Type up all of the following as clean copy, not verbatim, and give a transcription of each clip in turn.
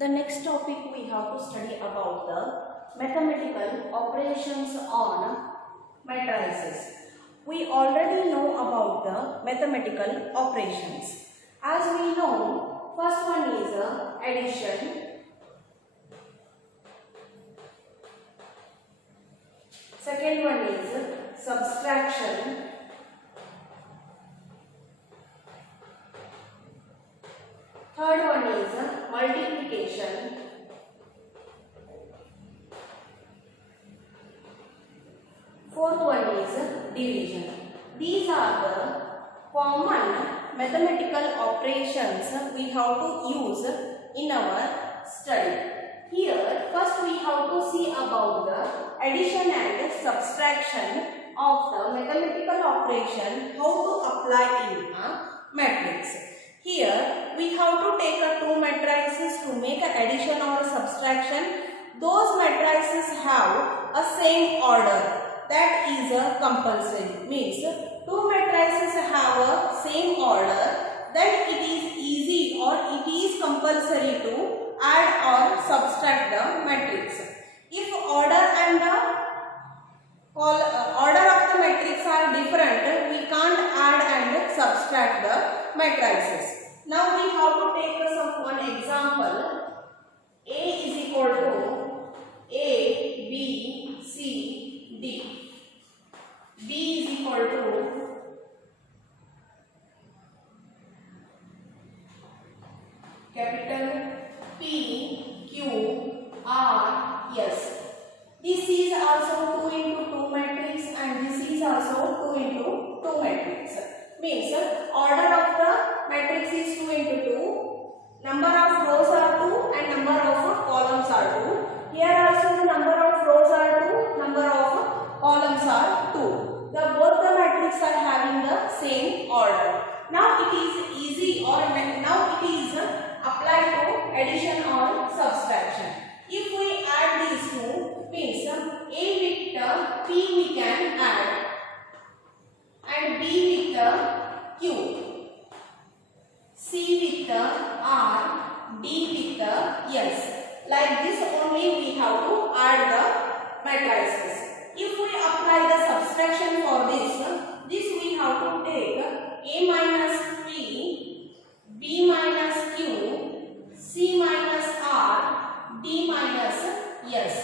The next topic we have to study about the mathematical operations on matrices. We already know about the mathematical operations. As we know, first one is addition, second one is subtraction, third one is multiplication, fourth one is division. These are the common mathematical operations we have to use in our study. Here, first we have to see about the addition and subtraction of the mathematical operation, how to apply in a matrix. Here, we have to take a two matrices to make an addition or subtraction. Those matrices have a same order. That is a compulsory. Means two matrices have a same order. Then it is easy or it is compulsory to add or subtract the matrix. If order and the order of the matrix are different, we can't add and subtract the matrices. Now we have to take one example. A is equal to A, B, C, D. B is equal to capital P, Q, R, S. This is also 2 into 2 matrix and this is also 2 into 2 matrix. Means order of the matrix is 2 into 2. Number of rows are 2 and number of columns are 2. Here also the number of rows are 2, number of columns are 2. Both the matrices are having the same order. Now it is easy or now it is applied to addition or subtraction. If we add these two, means A with the P we can add and B with the Q, C with the R, D with the S. Like this only we have to add the matrices. If we apply the subtraction for this we have to take A minus P, B minus Q, C minus R, D minus S.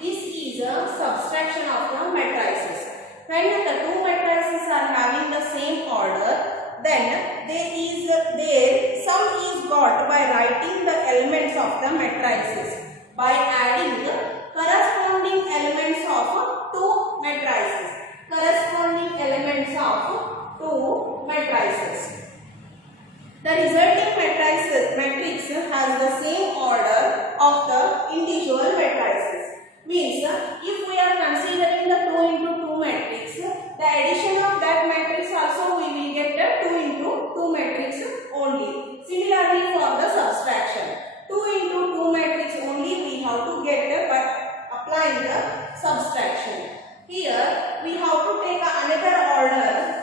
This is a subtraction of the matrices. When the two matrices are having the same order, then sum is got by writing the elements of the matrices by adding the corresponding elements of two matrices. Corresponding elements of two matrices. The resulting matrix has the same order of the individual matrices. Means if we are considering the 2 into 2 matrix, the addition of that matrix also we will get the 2 into 2 matrix only. Similarly for the subtraction, 2 into 2 matrix only we have to get by applying the subtraction. Here we have to take another order,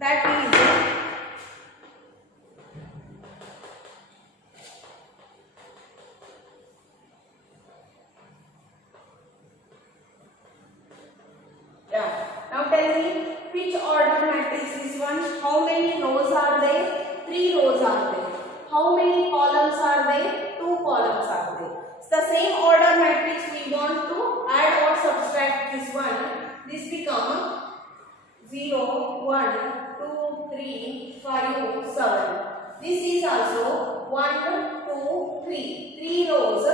that is now tell me which order matrix is one. How many rows are there? 3 rows are there. How many columns are there? 2 columns are there. It's the same order matrix we want to add or subtract this one. This becomes 0, 1, 2, 3, 5, 7. This is also 1, 2, 3. 3 rows,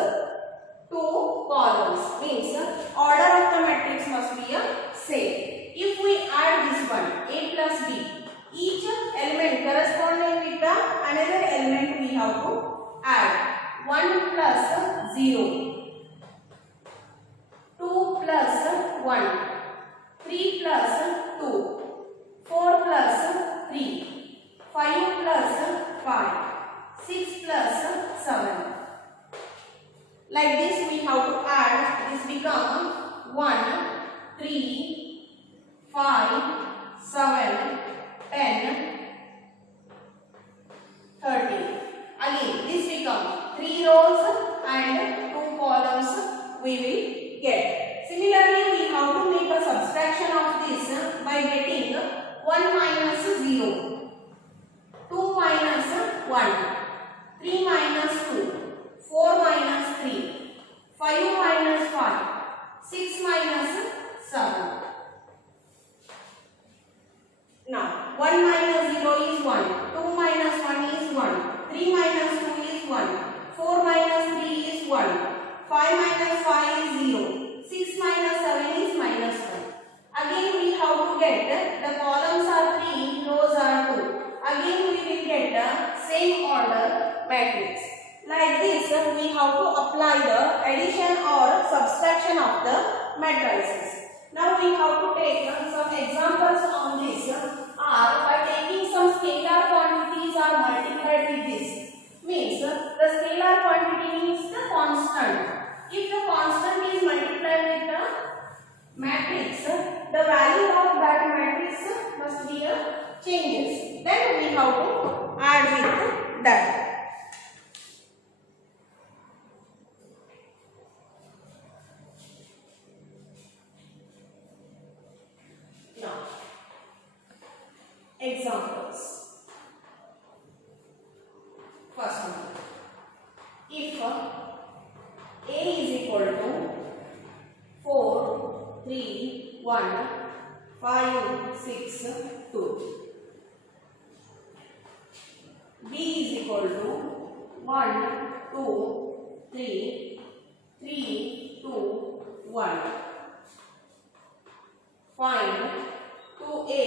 2 columns. Means order of the matrix must be same. If we add this one, A plus B, each element corresponding with the another element we have to add. 1 plus 0, 2 plus 1, 3 plus 2, 4 plus 3, 5 plus 5, 6 plus 7. Like this we have to add. This becomes 1, 3, 5, 7, 10, is 1. 4 minus 3 is 1. 5 minus 5 is 0. 6 minus 7 is minus 1. Again we have to get the columns are 3, rows are 2. Again we will get the same order matrix. Like this we have to apply the addition or subtraction of the matrices. Now we have to take some examples on this are by taking some scalar quantities are multiplied with this. Means the scalar quantity means the constant. If the constant is multiplied with the matrix, the value of that matrix must be changes. Then we have to add with that. Now, examples. First one. If A is equal to 4, 3, 1, 5, 6, 2. B is equal to 1, 2, 3, 3, 2, 1. Find 2A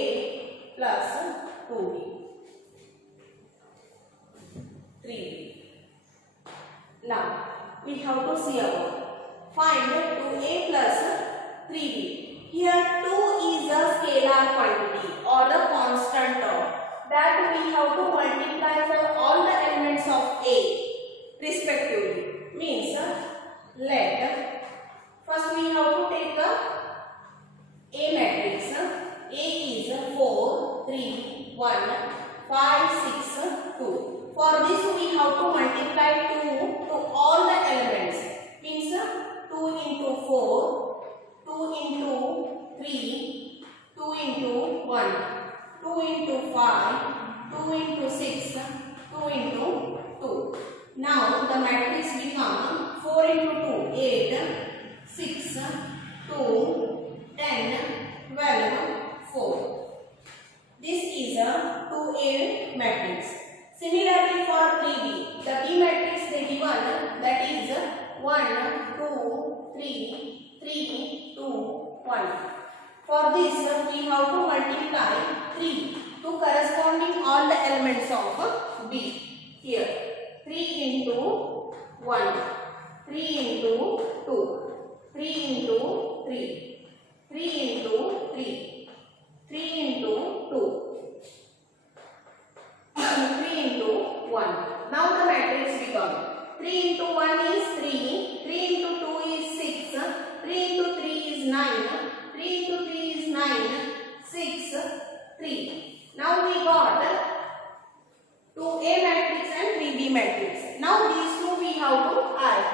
plus 2B. 3. Now we have to see about find 2A plus 3B. Here 2 is a scalar quantity or a constant term that we have to multiply for all the elements of A respectively. Means let first we have to take A matrix. A is 4, 3, 1, 5, 6, 2. For this we have to multiply 2 to all the elements. Means 2 into 4, 2 into 3, 2 into 1, 2 into 5, 2 into 6, 2 into 2. Now the matrix become 4 into 2, 8, 6, 2, 10, 12, 4. This is a 2A matrix. Similarly for 3B, the B matrix they given that is 1, 2, 3, 3, 2, 1. For this we have to multiply 3 to corresponding all the elements of B. Here 3 into 1, 3 into 2, 3 into 3, 3 into 3, 3 into 2. 3 into 1. Now the matrix become 3 into 1 is 3, 3 into 2 is 6, 3 into 3 is 9, 3 into 3 is 9, 6, 3. Now we got 2A matrix and 3B matrix. Now these two we have to add.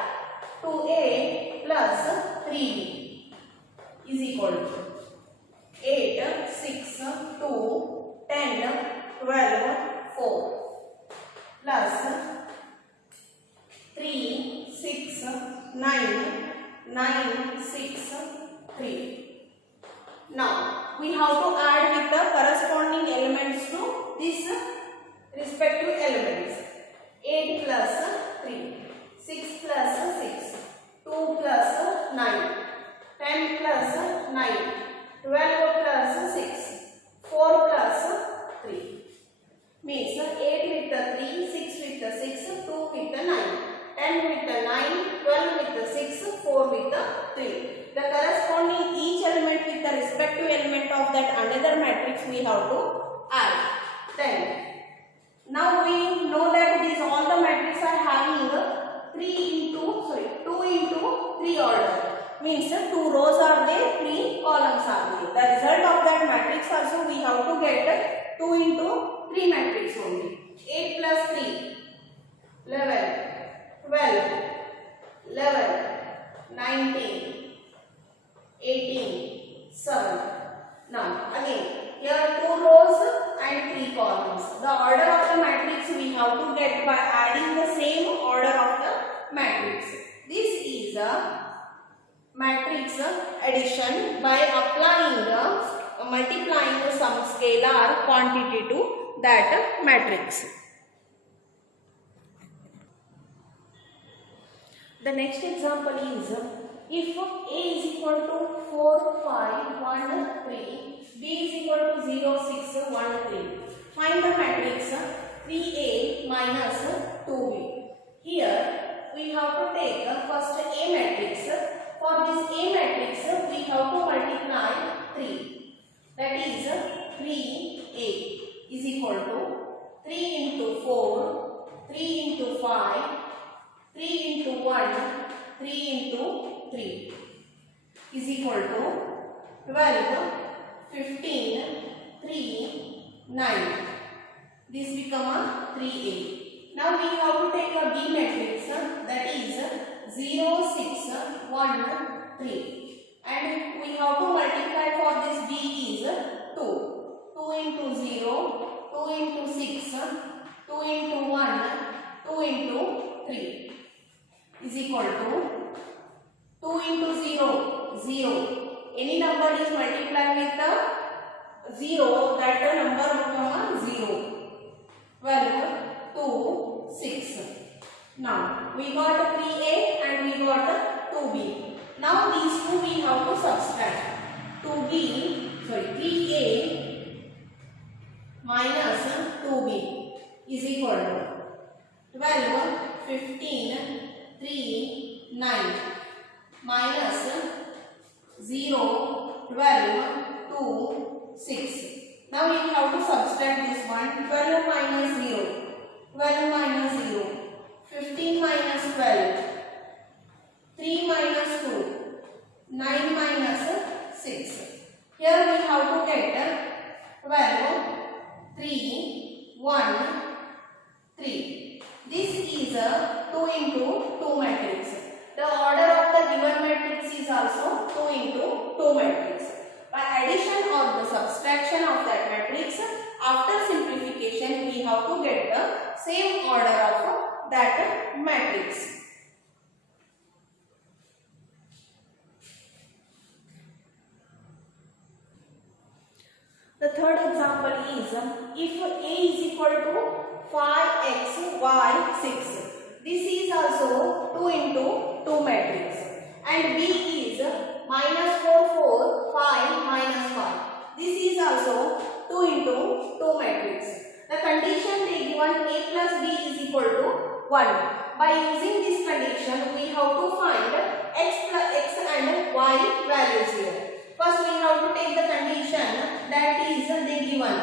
2A plus 3B is equal to 8, 6, 2, 10, 12, 4 plus 3, 6, 9, 9, 6, 3. Now we have to add with the corresponding elements to this respective elements. 8 plus 3, 6 plus 6, 2 plus 9, 10 plus 9, 12 plus 6, 4 plus 3. Means 8 with the 3, 6 with the 6, 2 with the 9, 10 with the 9, 12 with the 6, 4 with the 3. The corresponding each element with the respective element of that another matrix we have to add. Then now we know that these all the matrices are having 2 into 3 order. Means 2 rows are there, 3 columns are there. The result of that matrix also we have to get 2 into 3 matrix only. 8 plus 3, 11, 12, 11, 19, 18, 7. Now again, here 2 rows and 3 columns. The order of the matrix we have to get by adding the same order of the matrix. This is a matrix addition by applying multiplying some scalar quantity to that matrix. The next example is if A is equal to 4, 5, 1, 3, B is equal to 0, 6, 1, 3. Find the matrix 3A minus 2B. Here we have to take first A matrix. For this A matrix we have to multiply 3. That is 3A is equal to 3 into 4, 3 into 5, 3 into 1, 3 into 3 is equal to 12, 15, 3, 9. This become a 3A. Now we have to take a B matrix that is 0, 6, 1, 3. And we have to multiply for this B is 2. 2 into 0, 2 into 6, 2 into 1, 2 into 3 is equal to 2 into 0, 0. Any number is multiplied with the 0, that the number becomes 0. 12, 2, 6. Now we got 3A and we got 2B. Now these two we have to subtract. 3A minus 2B is equal to 12, 15, 3, 9 minus 0, 12, 2, 6. Now we have to subtract this one. 12 minus 0, 12 minus 0, 15 minus 12, 3 minus 2, 9 minus 6. Here we have to get 12, 3, 1, 3. This is a 2 into 2 matrix. The order of the given matrix is also 2 into 2 matrix. By addition or the subtraction of that matrix, after simplification we have to get the same order of that matrix. The third example is if A is equal to 5x, y, 6. This is also 2 into 2 matrix. And B is minus 4, 4, 5, minus 5. This is also 2 into 2 matrix. The condition they given A plus B is equal to 1. By using this condition, we have to find x and y values here. First, we have to take the condition that is they given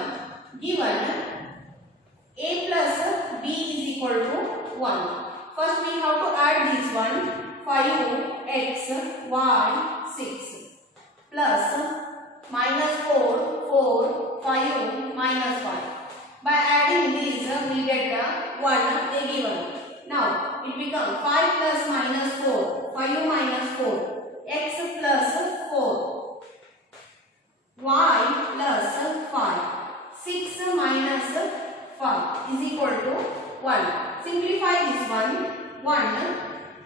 A plus B is equal to 1. First, we have to add this one 5x, y, 6 plus minus 4, 4, 5, minus 5. By adding these, we get 1 they given. Now, it becomes 5 plus minus 4, 5 minus 4, x plus 4, y plus 5, 6 minus 5 is equal to 1. Simplify this one, 1,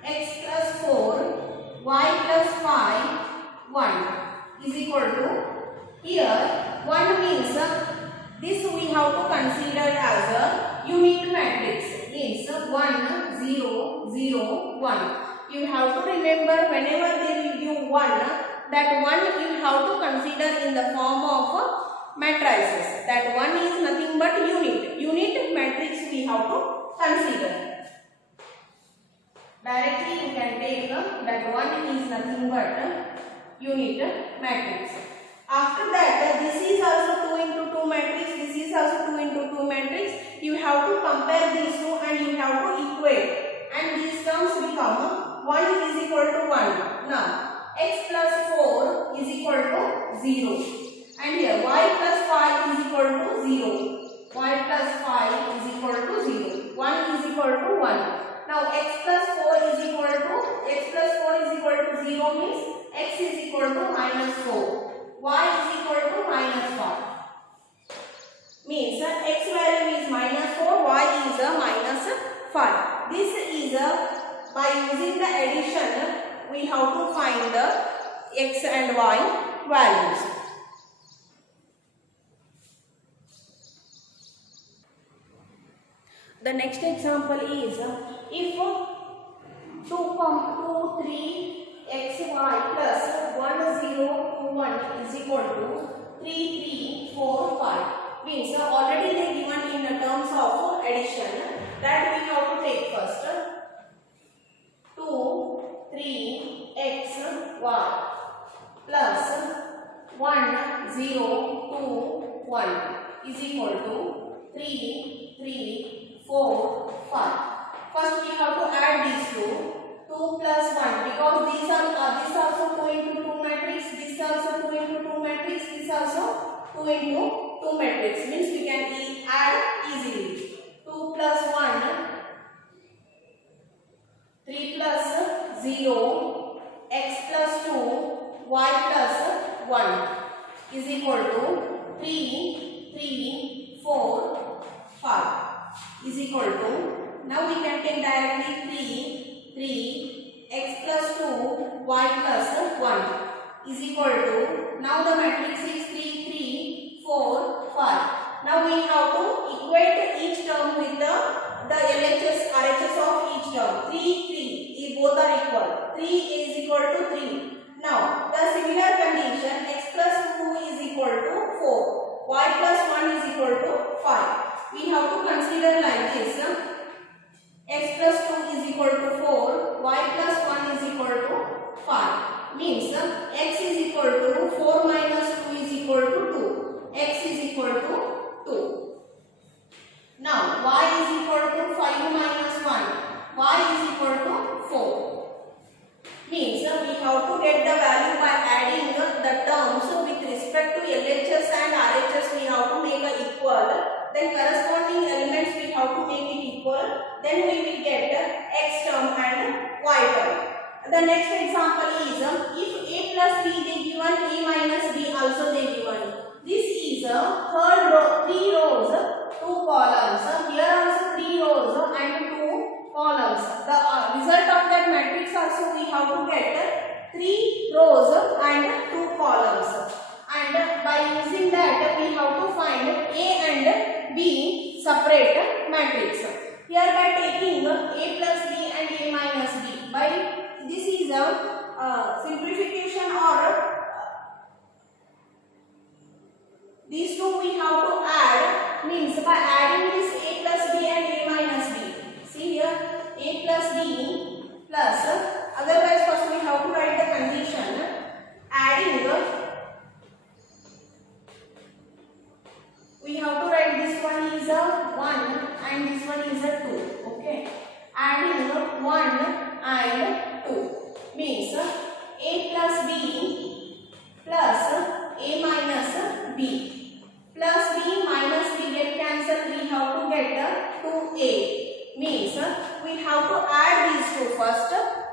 x plus 4, y plus 5, 1 is equal to, here 1 means this we have to consider as a unit matrix, means 1, 0, 0, 1. You have to remember whenever they will give 1, that 1 you have to consider in the form of matrices. That 1 is nothing but unit. Unit matrix we have to consider. Directly you can take that 1 is nothing but unit matrix. After that, this is also 2 into 2 matrix, this is also 2 into 2 matrix. You have to compare these two and you have to equate. And these terms become 1 is equal to 1. Now, x plus 4 is equal to 0. And here y plus 5 is equal to 0. Y plus 5 is equal to 0. 1 is equal to 1. Now x plus 4 is equal to 0 means x is equal to minus 4. Y is equal to minus 5. Means x value is minus 4, y is a minus 5. This is by using the addition we have to find the x and y values. The next example is if 2 2, 3, x, y plus 1, 0, 2, 1 is equal to 3, 3, 4, 5. Means already they given in the terms of addition that we have to take first. 2, 3, x, y plus 1, 0, 2, 1 is equal to 3, 3, 4, 5. First we have to add these two. 2 plus 1 because these are this also 2 into 2 matrix, this also 2 into 2 matrix, this also 2 into 2 matrix, means we can add easily. 2 plus 1, 3 plus 0, x plus 2, y plus 1 is equal to 3, 3, 4, 5 is equal to, now we can take directly 3, x plus 2, y plus 1 is equal to, now the matrix is 3, 3, 4, 5. Now we have to equate each term with the LHS, RHS of each term. 3, 3, both are equal. 3 is equal to 3. Now the similar condition, x plus 2 is equal to 4, y plus 1 is equal to 5. We have to consider like this. X plus 2 is equal to 4, y plus 1 is equal to 5. Means x is equal to 4 minus 2 is equal to 2. X is equal to 2. Now y is equal to 5 minus 1. Y is equal to 4. Means we have to get the value by adding the terms with respect to LHS and RHS. We have to make it equal. Then corresponding elements we have to make it equal. Then we will get x term and y term. The next example is if a plus b they given, a minus b also they given. This is third row, 3 rows, 2 columns. Here also 3 rows and 2 columns. The result of that matrix also we have to get 3 rows and 2 columns. And by using that we have to find a and b separate matrix. Here by taking a plus b and a minus b, by this is a simplification or these two we have to add, means by adding this a plus b and a minus b. See here a plus b plus, otherwise first we have to write the condition. Adding, we have to write this one is a 1 and this one is a 2. Okay, adding 1 and 2 means a plus b plus a minus b, plus b minus b get cancelled, we have to get 2a, means we have to add these two first,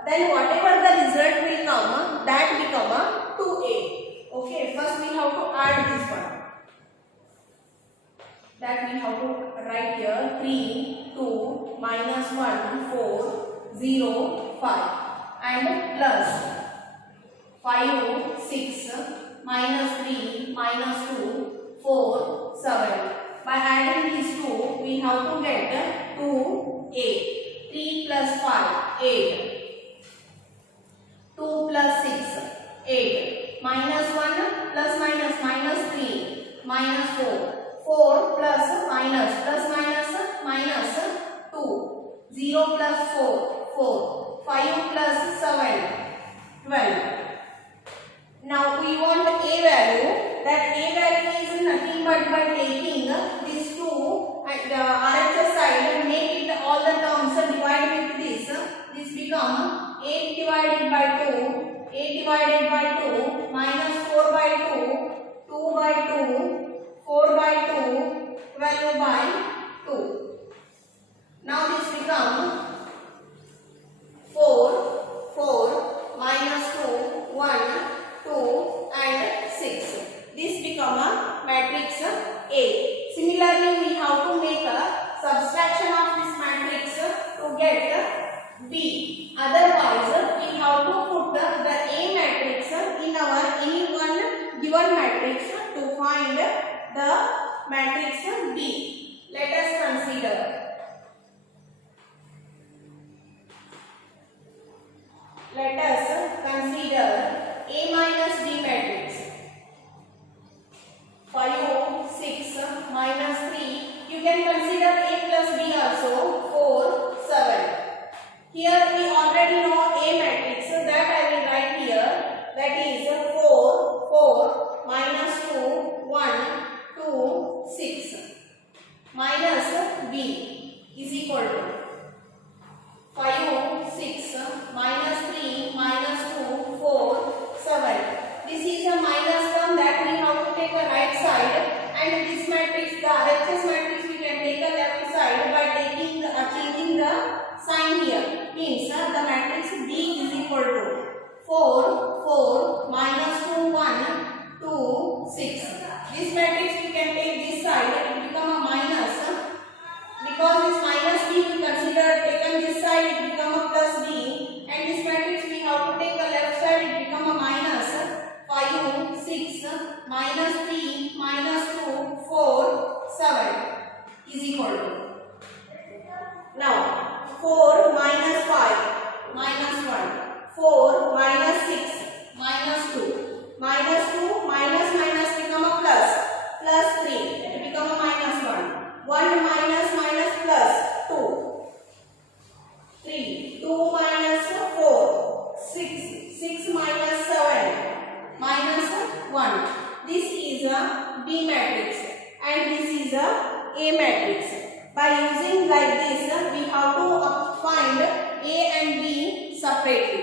then whatever the result will come, that become 2a. Okay, first we have to add this one. That we have to write here 3, 2, minus 1, 4, 0, 5 and plus 5, 6, minus 3, minus 2, 4, 7. By adding these two, we have to get 2a. 3 plus 5, 8. 2 plus 6, 8. Minus 1 plus minus, minus 3, minus 4. 4 plus minus, plus minus, minus 2. 0 plus 4, 4. 5 plus 7, 12. Now we want a value. That a value is nothing but by taking these two at the RHS side and make it all the terms divide with this. This become 8 divided by 2, 8 divided by 2, minus 4 by 2, 2 by 2, 4 by 2, 12 by 2. Now this become 4, 4, minus 2, 1, 2 and 6. This become a matrix A. Similarly, we have to make a subtraction of this matrix to get B. Otherwise, we have to put the A matrix in our any one given matrix to find the matrix B. Let us consider. let us consider A minus B matrix. 5, 6 minus 3. You can consider A plus B also. 4, 7. Here we already know A matrix, so that I will write here. That is 4, 4 minus 2, 1, 2, 6 minus B is equal to 5, 6 minus 3 minus 2, 4, 7. This is a minus term that we have to take a right side, and this matrix, the RHS matrix, we can take a left side by taking changing the sign here. Means the matrix B is equal to 4, 4 minus 2, 1, 2, 6. This matrix we can take this side, it will become a minus. Because this minus B we consider taken this side, it become a plus B, and this matrix we have to take a left side, it become a minus 5, 6 minus 3 minus 2, 4, 7 is equal to. Now 4 minus 5 minus 1, 4 minus 6 minus 2, minus 2 minus minus become a plus, plus 3 it become a minus 1, 1 minus minus plus 2, 3, 2 minus 4, 6, 6 minus 7 minus 1. This is a B matrix and this is a matrix. By using like this, we have to find A and B separately.